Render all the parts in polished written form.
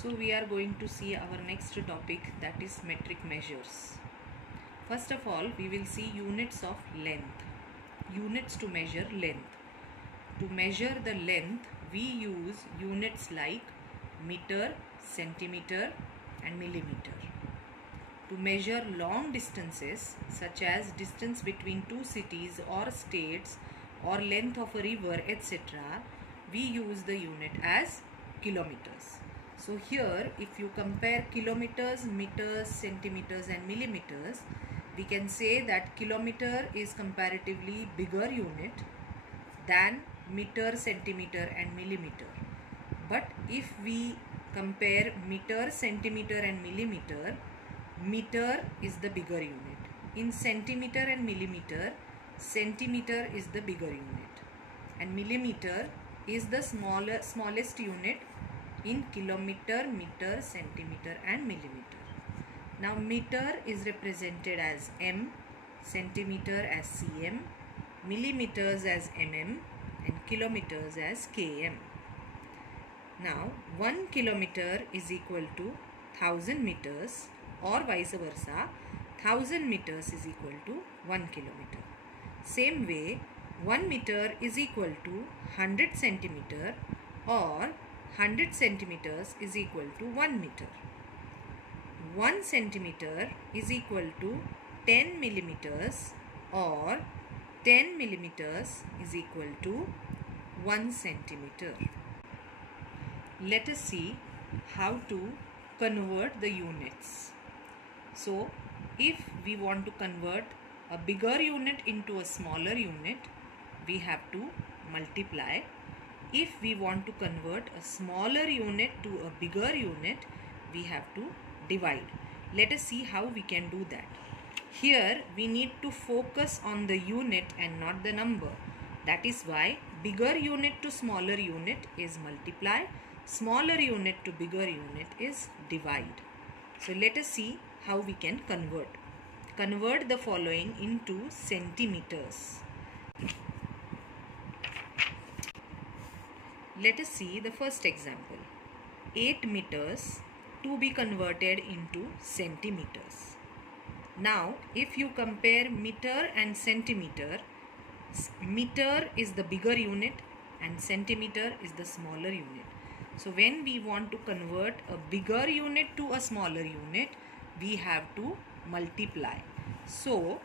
So we are going to see our next topic, that is metric measures. First of all, we will see units of length. Units to measure length. To measure the length, we use units like meter, centimeter and millimeter. To measure long distances such as distance between two cities or states or length of a river, etc., we use the unit as kilometers. So here, if you compare kilometers, meters, centimeters and millimeters, we can say that kilometer is comparatively bigger unit than meter, centimeter and millimeter. But if we compare meter, centimeter and millimeter, meter is the bigger unit. In centimeter and millimeter, centimeter is the bigger unit and millimeter is the smallest unit in kilometer, meter, centimeter and millimeter. Now meter is represented as m, centimeter as cm, millimeters as mm and kilometers as km. Now 1 kilometer is equal to 1000 meters or vice versa, 1000 meters is equal to 1 kilometer. Same way, 1 meter is equal to 100 centimeter or 100 centimeters is equal to 1 meter. 1 centimeter is equal to 10 millimeters or 10 millimeters is equal to 1 centimeter. Let us see how to convert the units. So, if we want to convert a bigger unit into a smaller unit, we have to multiply. If we want to convert a smaller unit to a bigger unit, we have to divide. Let us see how we can do that. Here we need to focus on the unit and not the number. That is why bigger unit to smaller unit is multiply, smaller unit to bigger unit is divide. So let us see how we can convert. Convert the following into centimeters. Let us see the first example. 8 meters to be converted into centimeters. Now, if you compare meter and centimeter, meter is the bigger unit and centimeter is the smaller unit. So, when we want to convert a bigger unit to a smaller unit, we have to multiply. So,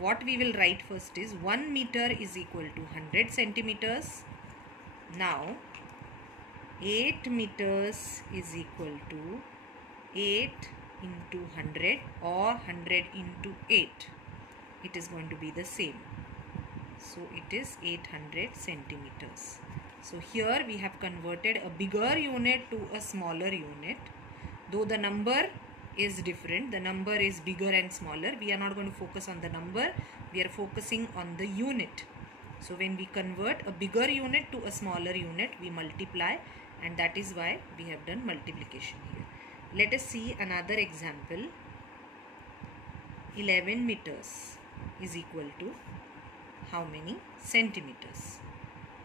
what we will write first is 1 meter is equal to 100 centimeters. Now, 8 meters is equal to 8 into 100 or 100 into 8. It is going to be the same. So, it is 800 centimeters. So, here we have converted a bigger unit to a smaller unit. Though the number is different, the number is bigger and smaller, we are not going to focus on the number, we are focusing on the unit. So when we convert a bigger unit to a smaller unit, we multiply, and that is why we have done multiplication here. Let us see another example. 11 meters is equal to how many centimeters?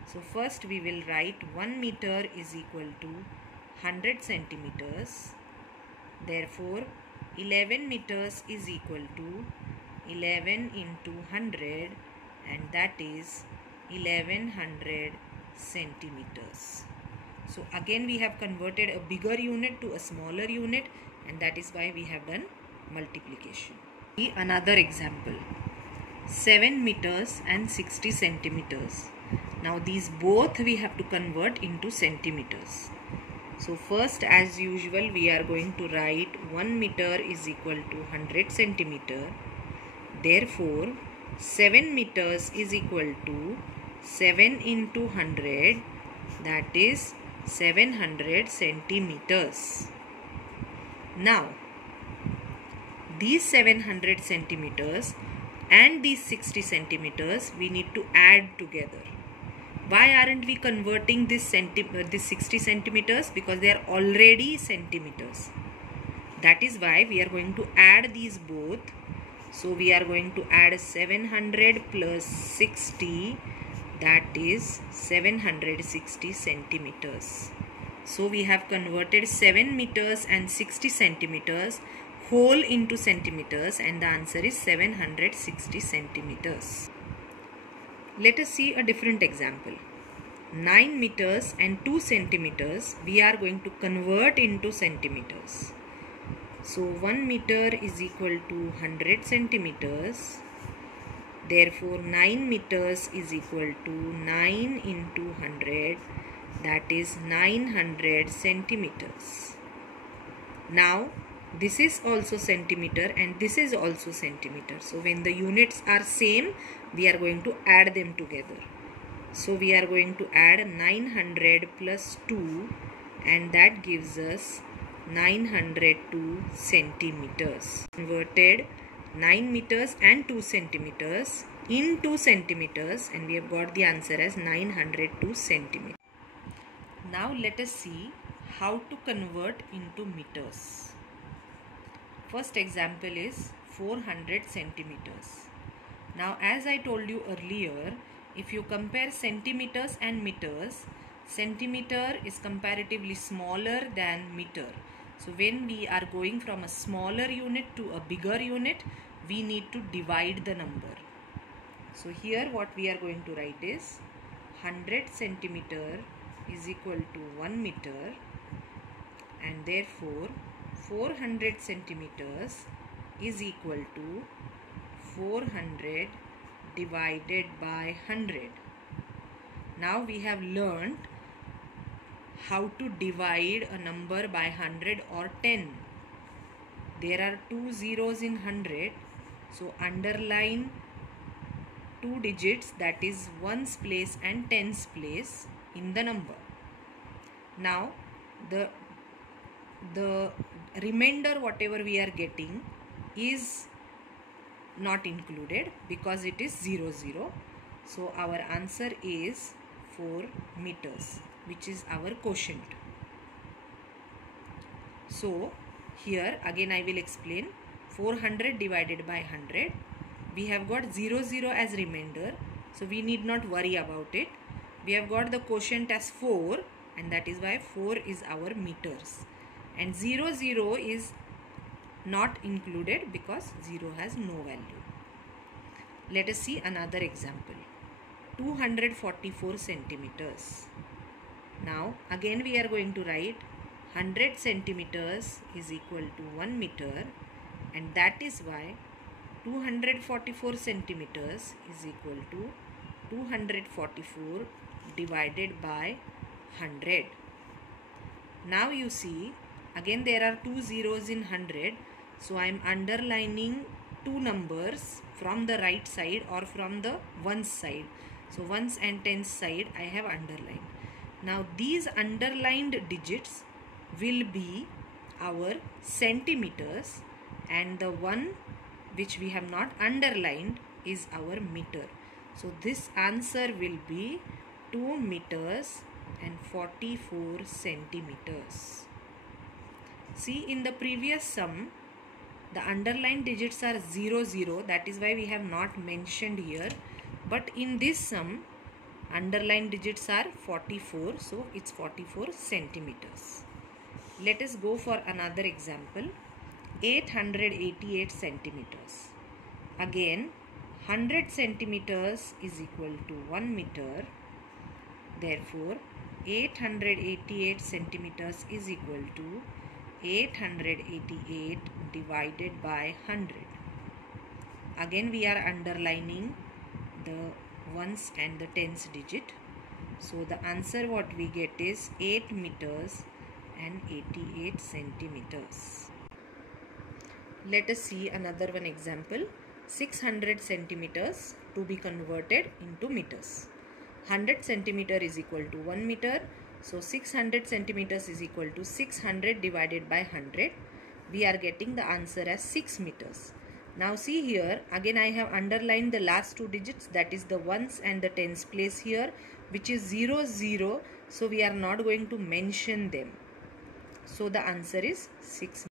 So first we will write 1 meter is equal to 100 centimeters. Therefore 11 meters is equal to 11 into 100, and that is 1100 centimeters. So again we have converted a bigger unit to a smaller unit, and that is why we have done multiplication. Another example, 7 meters and 60 centimeters. Now these both we have to convert into centimeters. So first, as usual, we are going to write 1 meter is equal to 100 centimeter. Therefore 7 meters is equal to 7 into 100, that is 700 centimeters. Now, these 700 centimeters and these 60 centimeters we need to add together. Why aren't we converting this 60 centimeters? Because they are already centimeters. That is why we are going to add these both. So we are going to add 700 plus 60, that is 760 centimeters. So we have converted 7 meters and 60 centimeters whole into centimeters, and the answer is 760 centimeters. Let us see a different example. 9 meters and 2 centimeters we are going to convert into centimeters. So 1 meter is equal to 100 centimeters. Therefore 9 meters is equal to 9 into 100, that is 900 centimeters. Now this is also centimeter and this is also centimeter. So when the units are same, we are going to add them together. So we are going to add 900 plus 2, and that gives us 902 centimeters. Converted 9 meters and 2 centimeters into centimeters, and we have got the answer as 902 centimeters. Now let us see how to convert into meters. First example is 400 centimeters. Now as I told you earlier, if you compare centimeters and meters, centimeter is comparatively smaller than meter. So when we are going from a smaller unit to a bigger unit, we need to divide the number. So here what we are going to write is 100 centimeter is equal to 1 meter, and therefore 400 centimeters is equal to 400 divided by 100. Now we have learned how to divide a number by 100 or 10. There are 2 zeros in 100, so underline 2 digits, that is ones place and tens place in the number. Now the remainder whatever we are getting is not included because it is 0, 0. So our answer is 4 meters, which is our quotient. So here again I will explain. 400 divided by 100, we have got 0, 0 as remainder, so we need not worry about it. We have got the quotient as 4, and that is why 4 is our meters, and 0, 0 is not included because 0 has no value. Let us see another example. 244 centimeters. Now again we are going to write 100 centimeters is equal to 1 meter, and that is why 244 centimeters is equal to 244 divided by 100. Now you see again there are 2 zeros in 100, so I am underlining 2 numbers from the right side or from the ones side. So ones and tens side I have underlined. Now these underlined digits will be our centimeters, and the one which we have not underlined is our meter. So this answer will be 2 meters and 44 centimeters. See, in the previous sum, the underlined digits are 0, 0. That is why we have not mentioned here. But in this sum, underlined digits are 44. So it's 44 centimeters. Let us go for another example. 888 centimeters. Again, 100 centimeters is equal to 1 meter. Therefore, 888 centimeters is equal to 888 divided by 100. Again we are underlining the ones and the tens digit. So the answer what we get is 8 meters and 88 centimeters. Let us see another one example. 600 centimeters to be converted into meters. 100 centimeter is equal to 1 meter. So 600 centimeters is equal to 600 divided by 100. We are getting the answer as 6 meters. Now see here, again I have underlined the last 2 digits, that is the ones and the tens place here, which is 0, 0. So we are not going to mention them. So the answer is 6.